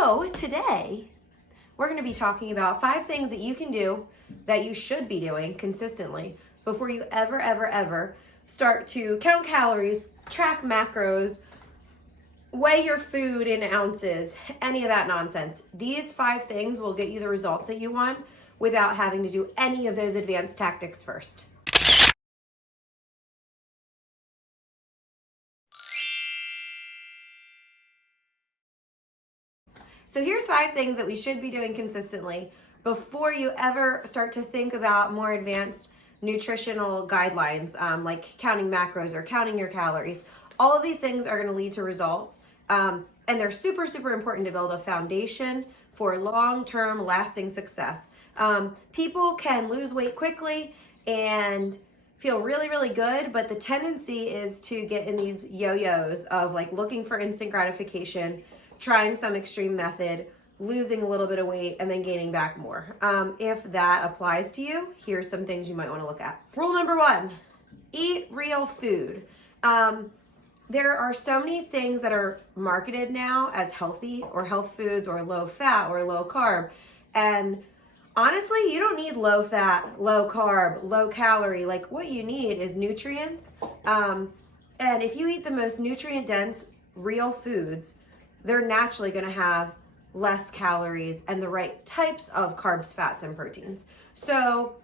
So today we're going to be talking about 5 things that you can do that you should be doing consistently before you ever start to count calories, track macros, weigh your food in ounces, any of that nonsense. These 5 things will get you the results that you want without having to do any of those advanced tactics first. So here's 5 things that we should be doing consistently before you ever start to think about more advanced nutritional guidelines, like counting macros or counting your calories. All of these things are going to lead to results, and they're super important to build a foundation for long-term lasting success. People can lose weight quickly and feel really good, but the tendency is to get in these yo-yos of like looking for instant gratification, trying some extreme method, losing a little bit of weight, and then gaining back more. If that applies to you, here's some things you might want to look at. Rule number 1, eat real food. There are so many things that are marketed now as healthy or health foods or low fat or low carb. And honestly, you don't need low fat, low carb, low calorie. Like what you need is nutrients. And if you eat the most nutrient dense real foods, they're naturally going to have less calories and the right types of carbs, fats, and proteins. So,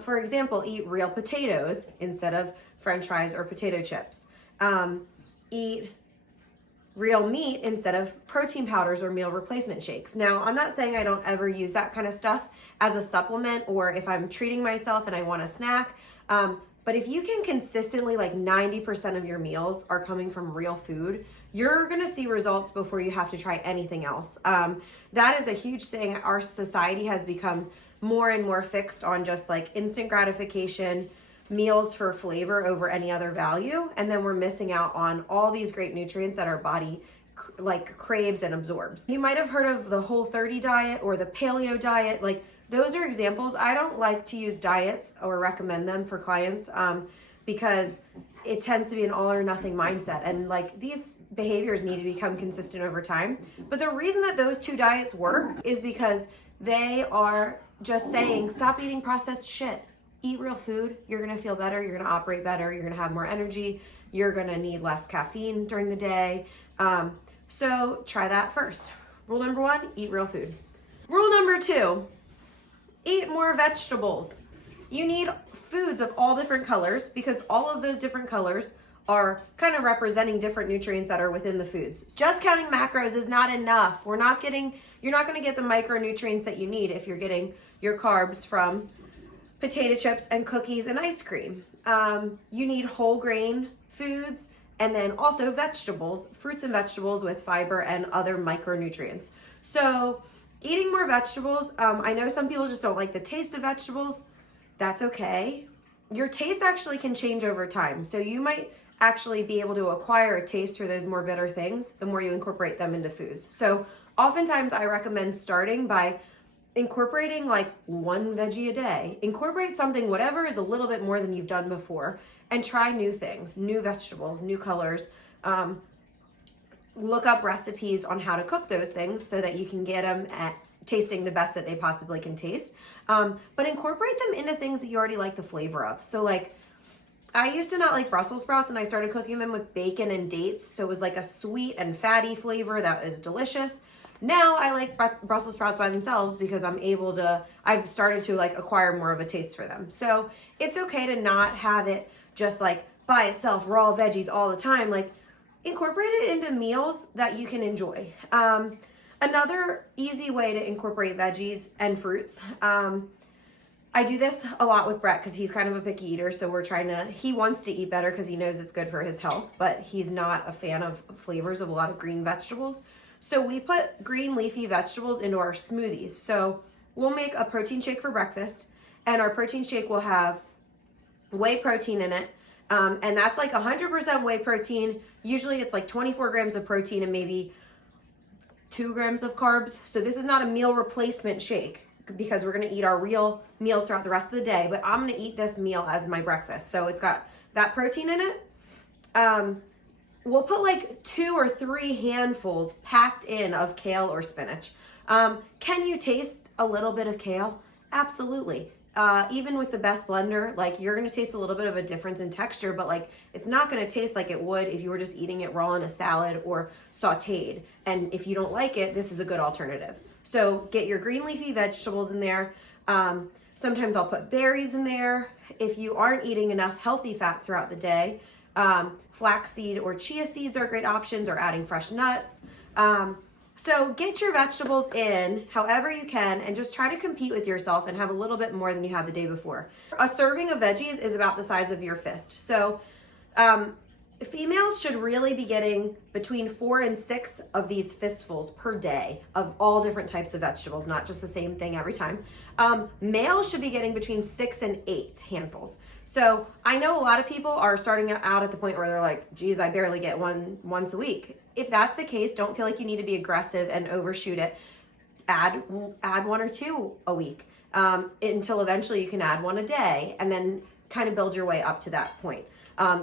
for example, eat real potatoes instead of French fries or potato chips. Eat real meat instead of protein powders or meal replacement shakes. Now, I'm not saying I don't ever use that kind of stuff as a supplement or if I'm treating myself and I want a snack. But if you can consistently, like 90% of your meals are coming from real food, you're gonna see results before you have to try anything else. That is a huge thing. Our society has become more and more fixed on just like instant gratification, meals for flavor over any other value. And then we're missing out on all these great nutrients that our body like craves and absorbs. You might have heard of the Whole30 diet or the paleo diet. Like those are examples. I don't like to use diets or recommend them for clients because it tends to be an all or nothing mindset. And like these behaviors need to become consistent over time. But the reason that those 2 diets work is because they are just saying, stop eating processed shit. Eat real food. You're going to feel better. You're going to operate better. You're going to have more energy. You're going to need less caffeine during the day. So try that first. Rule number 1, eat real food. Rule number 2, eat more vegetables. You need foods of all different colors because all of those different colors are kind of representing different nutrients that are within the foods. Just counting macros is not enough. You're not going to get the micronutrients that you need if you're getting your carbs from potato chips and cookies and ice cream. You need whole grain foods and then also vegetables, fruits and vegetables with fiber and other micronutrients. So eating more vegetables, I know some people just don't like the taste of vegetables. That's okay. Your taste actually can change over time. So you might actually be able to acquire a taste for those more bitter things the more you incorporate them into foods. So oftentimes I recommend starting by incorporating like 1 veggie a day. Incorporate something, whatever is a little bit more than you've done before, and try new things, new vegetables, new colors. Look up recipes on how to cook those things so that you can get them at tasting the best that they possibly can taste. But incorporate them into things that you already like the flavor of. So like, I used to not like Brussels sprouts and I started cooking them with bacon and dates. So it was like a sweet and fatty flavor that is delicious. Now I like Brussels sprouts by themselves because I've started to like acquire more of a taste for them. So it's okay to not have it just like by itself, raw veggies all the time. Like incorporate it into meals that you can enjoy. Another easy way to incorporate veggies and fruits, I do this a lot with Brett because he's kind of a picky eater. So he wants to eat better because he knows it's good for his health, but he's not a fan of flavors of a lot of green vegetables. So we put green leafy vegetables into our smoothies. So we'll make a protein shake for breakfast and our protein shake will have whey protein in it. And that's like 100% whey protein. Usually it's like 24 grams of protein and maybe 2 grams of carbs. So this is not a meal replacement shake because we're going to eat our real meals throughout the rest of the day, but I'm going to eat this meal as my breakfast. So it's got that protein in it. we'll put like 2 or 3 handfuls packed in of kale or spinach. Can you taste a little bit of kale? Absolutely. Even with the best blender, like you're gonna taste a little bit of a difference in texture, but like it's not gonna taste like it would if you were just eating it raw in a salad or sauteed. And if you don't like it, this is a good alternative. So get your green leafy vegetables in there. Sometimes I'll put berries in there. If you aren't eating enough healthy fats throughout the day, flaxseed or chia seeds are great options, or adding fresh nuts. So get your vegetables in however you can and just try to compete with yourself and have a little bit more than you had the day before. A serving of veggies is about the size of your fist. So females should really be getting between 4 and 6 of these fistfuls per day of all different types of vegetables, not just the same thing every time. Males should be getting between 6 and 8 handfuls. So I know a lot of people are starting out at the point where they're like, geez, I barely get one once a week. If that's the case, don't feel like you need to be aggressive and overshoot it. Add 1 or 2 a week until eventually you can add 1 a day, and then kind of build your way up to that point.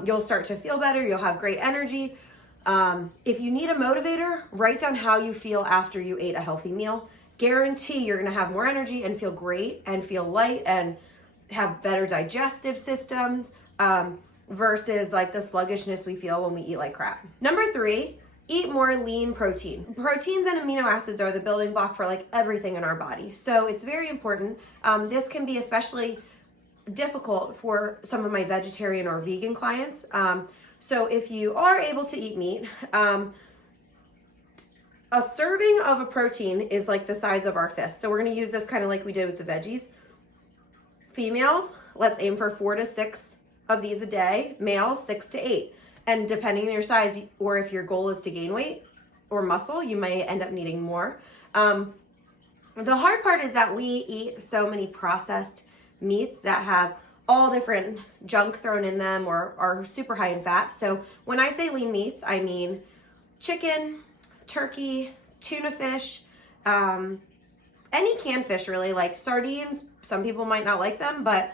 You'll start to feel better. You'll have great energy. If you need a motivator, write down how you feel after you ate a healthy meal. Guarantee you're going to have more energy and feel great and feel light and have better digestive systems versus like the sluggishness we feel when we eat like crap. Number 3, eat more lean protein. Proteins and amino acids are the building block for like everything in our body. So it's very important. This can be especially difficult for some of my vegetarian or vegan clients. So if you are able to eat meat, a serving of a protein is like the size of our fist. So we're going to use this kind of like we did with the veggies. Females, let's aim for 4 to 6 of these a day. Males, 6 to 8. And depending on your size, or if your goal is to gain weight or muscle, you may end up needing more. The hard part is that we eat so many processed meats that have all different junk thrown in them or are super high in fat. So when I say lean meats, I mean chicken, turkey, tuna fish, any canned fish really, like sardines. Some people might not like them, but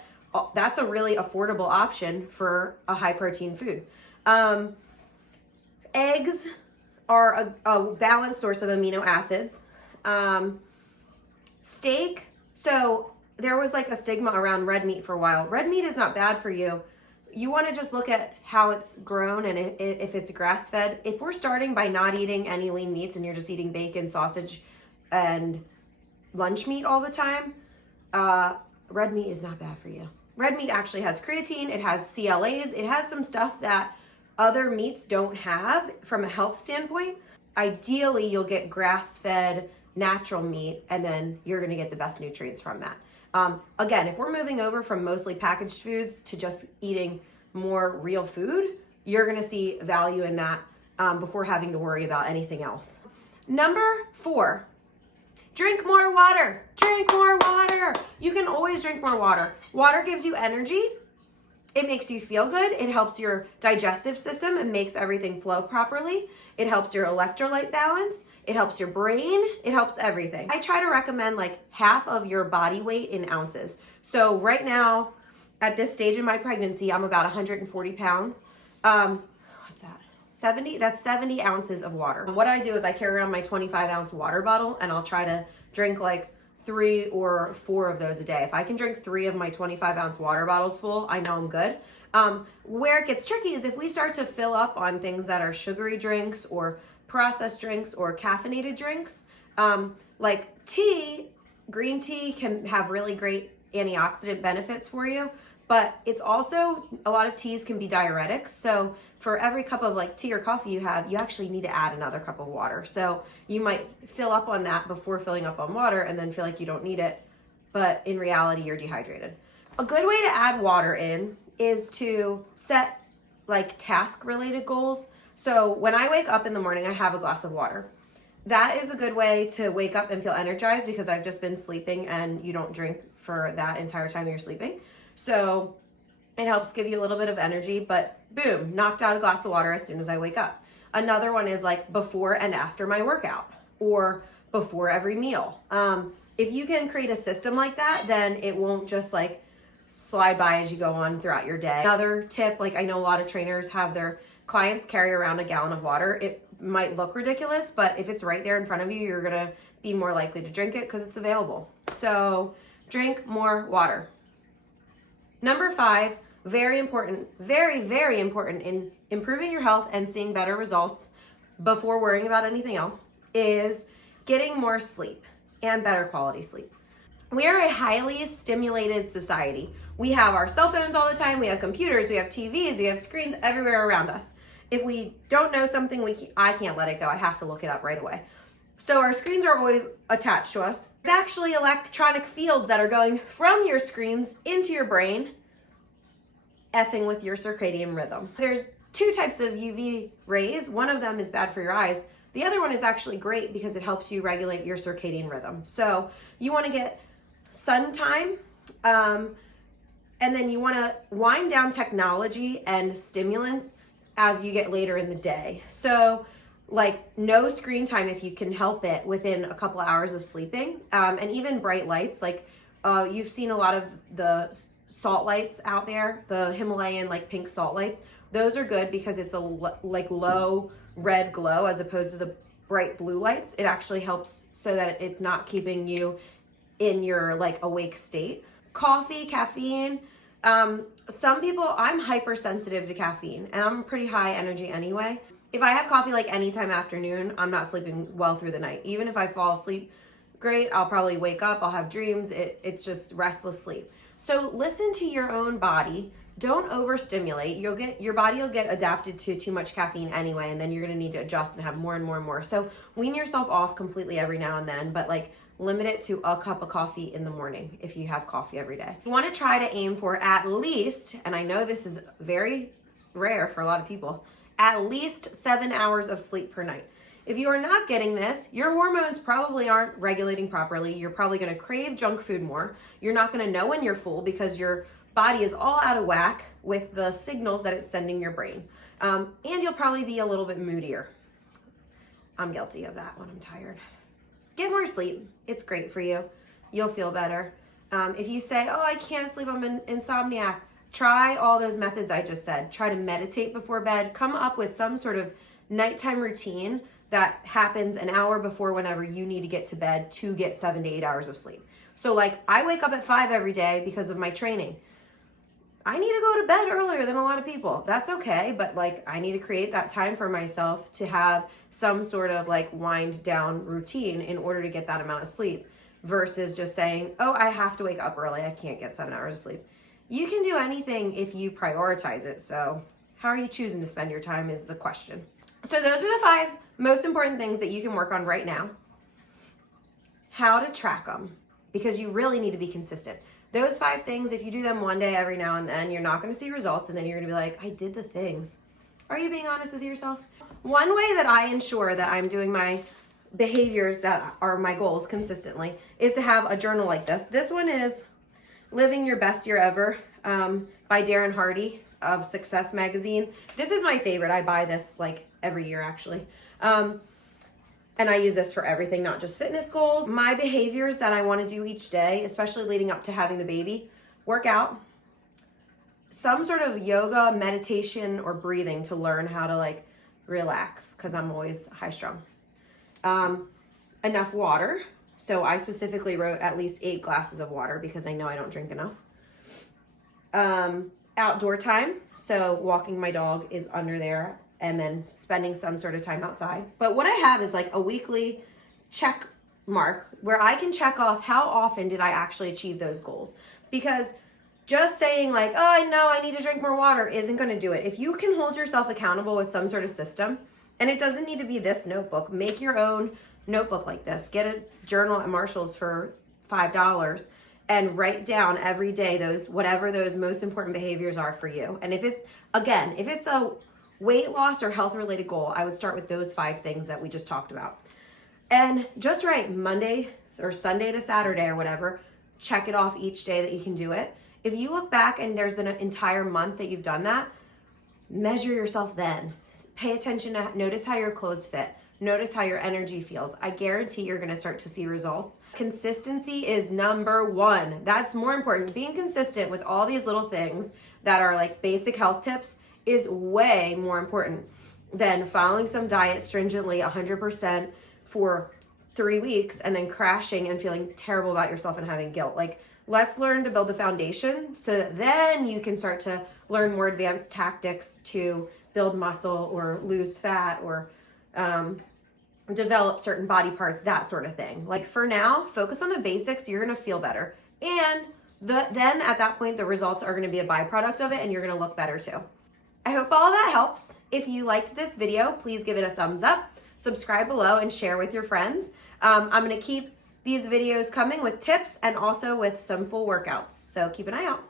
that's a really affordable option for a high protein food. Eggs are a balanced source of amino acids. Steak. So there was like a stigma around red meat for a while. Red meat is not bad for you. You want to just look at how it's grown and if it's grass fed. If we're starting by not eating any lean meats and you're just eating bacon, sausage, and lunch meat all the time, red meat is not bad for you. Red meat actually has creatine, it has CLAs, it has some stuff that other meats don't have from a health standpoint. Ideally, you'll get grass-fed natural meat, and then you're gonna get the best nutrients from that. Again, if we're moving over from mostly packaged foods to just eating more real food, you're gonna see value in that before having to worry about anything else. Number 4, drink more water. Drink more water. You can always drink more water. Water gives you energy. It makes you feel good. It helps your digestive system and makes everything flow properly. It helps your electrolyte balance. It helps your brain. It helps everything. I try to recommend like half of your body weight in ounces. So right now, at this stage in my pregnancy, I'm about 140 pounds. What's that? 70? That's 70 ounces of water. What I do is I carry around my 25-ounce water bottle, and I'll try to drink like 3 or 4 of those a day. If I can drink 3 of my 25-ounce water bottles full, I know I'm good. Where it gets tricky is if we start to fill up on things that are sugary drinks or processed drinks or caffeinated drinks, like tea. Green tea can have really great antioxidant benefits for you, but it's also, a lot of teas can be diuretics. So for every cup of like tea or coffee you have, you actually need to add another cup of water. So you might fill up on that before filling up on water and then feel like you don't need it, but in reality you're dehydrated. A good way to add water in is to set like task related goals. So when I wake up in the morning, I have a glass of water. That is a good way to wake up and feel energized because I've just been sleeping and you don't drink for that entire time you're sleeping. So it helps give you a little bit of energy, but boom, knocked out a glass of water as soon as I wake up. Another one is like before and after my workout or before every meal. If you can create a system like that, then it won't just like slide by as you go on throughout your day. Another tip, like I know a lot of trainers have their clients carry around a gallon of water. It might look ridiculous, but if it's right there in front of you, you're gonna be more likely to drink it because it's available. So drink more water. Number 5, very important, very, very important in improving your health and seeing better results before worrying about anything else, is getting more sleep and better quality sleep. We are a highly stimulated society. We have our cell phones all the time, we have computers, we have TVs, we have screens everywhere around us. If we don't know something, I can't let it go. I have to look it up right away. So our screens are always attached to us. There's actually electronic fields that are going from your screens into your brain, effing with your circadian rhythm. There's 2 types of UV rays. One of them is bad for your eyes. The other one is actually great because it helps you regulate your circadian rhythm. So you want to get sun time, and then you want to wind down technology and stimulants as you get later in the day. So like no screen time if you can help it within a couple hours of sleeping, and even bright lights. Like you've seen a lot of the salt lights out there, the Himalayan like pink salt lights. Those are good because it's a like low red glow as opposed to the bright blue lights. It actually helps so that it's not keeping you in your like awake state. Coffee, caffeine. Some people, I'm hypersensitive to caffeine and I'm pretty high energy anyway. If I have coffee like anytime afternoon, I'm not sleeping well through the night. Even if I fall asleep great, I'll probably wake up, I'll have dreams. It's just restless sleep. So listen to your own body. Don't overstimulate. Your body will get adapted to too much caffeine anyway, and then you're gonna need to adjust and have more and more and more. So wean yourself off completely every now and then, but like limit it to a cup of coffee in the morning if you have coffee every day. You wanna try to aim for at least, and I know this is very rare for a lot of people, at least 7 hours of sleep per night. If you are not getting this, your hormones probably aren't regulating properly. You're probably gonna crave junk food more. You're not gonna know when you're full because your body is all out of whack with the signals that it's sending your brain. And you'll probably be a little bit moodier. I'm guilty of that when I'm tired. Get more sleep. It's great for you. You'll feel better. If you say, oh, I can't sleep, I'm an insomniac, try all those methods I just said. Try to meditate before bed. Come up with some sort of nighttime routine that happens an hour before whenever you need to get to bed to get 7 to 8 hours of sleep. So like I wake up at 5 every day because of my training. I need to go to bed earlier than a lot of people. That's okay, but like I need to create that time for myself to have some sort of like wind down routine in order to get that amount of sleep versus just saying, oh, I have to wake up early. I can't get 7 hours of sleep. You can do anything if you prioritize it. So how are you choosing to spend your time is the question. So those are the 5 most important things that you can work on right now. How to track them, because you really need to be consistent. Those 5 things, if you do them one day every now and then, you're not going to see results, and then you're going to be like, I did the things. Are you being honest with yourself? One way that I ensure that I'm doing my behaviors that are my goals consistently is to have a journal like this. This one is Living Your Best Year Ever by Darren Hardy of Success Magazine. This is my favorite. I buy this like every year actually. And I use this for everything, not just fitness goals. My behaviors that I want to do each day, especially leading up to having the baby: work out, some sort of yoga, meditation, or breathing to learn how to like relax because I'm always high strung. Enough water. So I specifically wrote at least 8 glasses of water because I know I don't drink enough. Outdoor time. So walking my dog is under there, and then spending some sort of time outside. But what I have is like a weekly check mark where I can check off how often did I actually achieve those goals. Because just saying like, oh, I know I need to drink more water isn't gonna do it. If you can hold yourself accountable with some sort of system, and it doesn't need to be this notebook, make your own notebook like this. Get a journal at Marshall's for $5 and write down every day whatever those most important behaviors are for you. And if it's a weight loss or health related goal, I would start with those 5 things that we just talked about. And just write Monday or Sunday to Saturday or whatever, check it off each day that you can do it. If you look back and there's been an entire month that you've done that, measure yourself then. Pay attention to notice how your clothes fit. Notice how your energy feels. I guarantee you're gonna start to see results. Consistency is number 1. That's more important. Being consistent with all these little things that are like basic health tips is way more important than following some diet stringently 100% for 3 weeks and then crashing and feeling terrible about yourself and having guilt. Like, let's learn to build the foundation so that then you can start to learn more advanced tactics to build muscle or lose fat or develop certain body parts, that sort of thing. Like, for now, focus on the basics. You're going to feel better. And then at that point, the results are going to be a byproduct of it, and you're going to look better too. I hope all that helps. If you liked this video, please give it a thumbs up, subscribe below, and share with your friends. I'm going to keep these videos coming with tips and also with some full workouts. So keep an eye out.